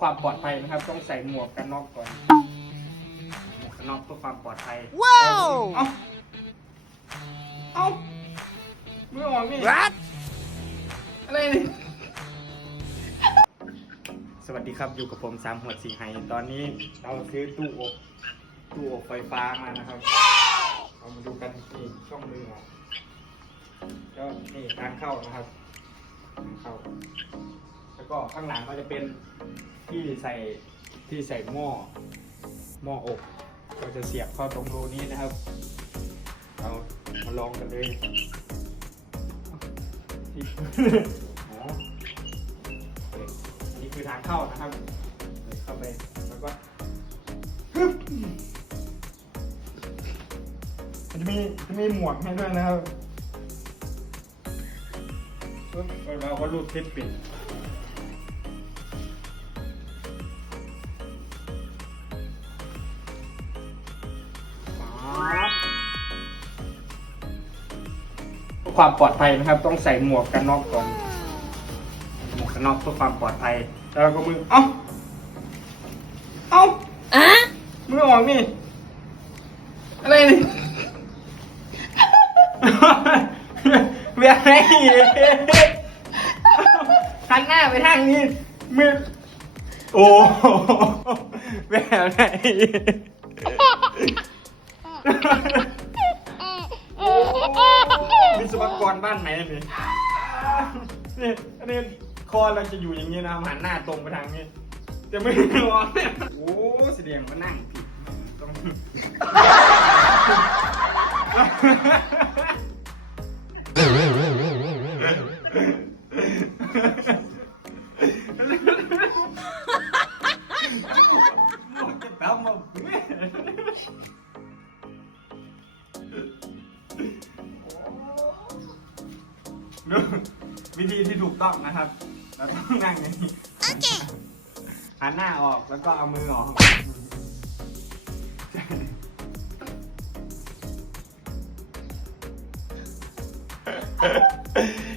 ความปลอดภัยนะครับ ต้องใส่หมวกกันน็อกก่อน หมวกกันน็อกเพื่อความปลอดภัย ว้าว เอ้าเอ้าไม่ออกนี่ What อะไรนี่ สวัสดีครับอยู่กับผมสามหัวสี่ไฮตอนนี้เราซื้อตู้อบตู้อบไฟฟ้ามานะครับ เรามาดูกันนี่ช่องมือออกก็นี่ทางเข้านะครับทางเข้า แล้วก็ข้างหลังก็จะเป็น ที่ใส่ที่ใส่หม้อหม้ออบก็จะเสียบเข้าตรงรูนี้นะครับเรามาลองกันเลยอ๋ออันนี้คือทางเข้านะครับเข้าไปแล้วก็มันจะมีจะมีหมวกให้ด้วยนะครับแล้วเราก็รูดคลิปปิด ความปลอดภัยนะครับ ต้องใส่หมวกกันน็อกก่อน หมวกกันน็อกเพื่อความปลอดภัย แล้วเราก็มือเอ้าเอ้าอะมือออกนี่ อะไรนี่เวียนไรหันหน้าไปทางนี้มือโอ้เวียนไร วิศวกรบ้านไหนนี่นี่อันนี้คอเราจะอยู่อย่างนี้นะหันหน้าตรงไปทางนี้จะไม่ร้อนเนี่ยโอ้เสดงว่านั่งผิดต้อง ดูวิธีที่ถูกต้องนะครับ เราต้องนั่งอย่างนี้หันหน้าออกแล้วก็เอามือออกเ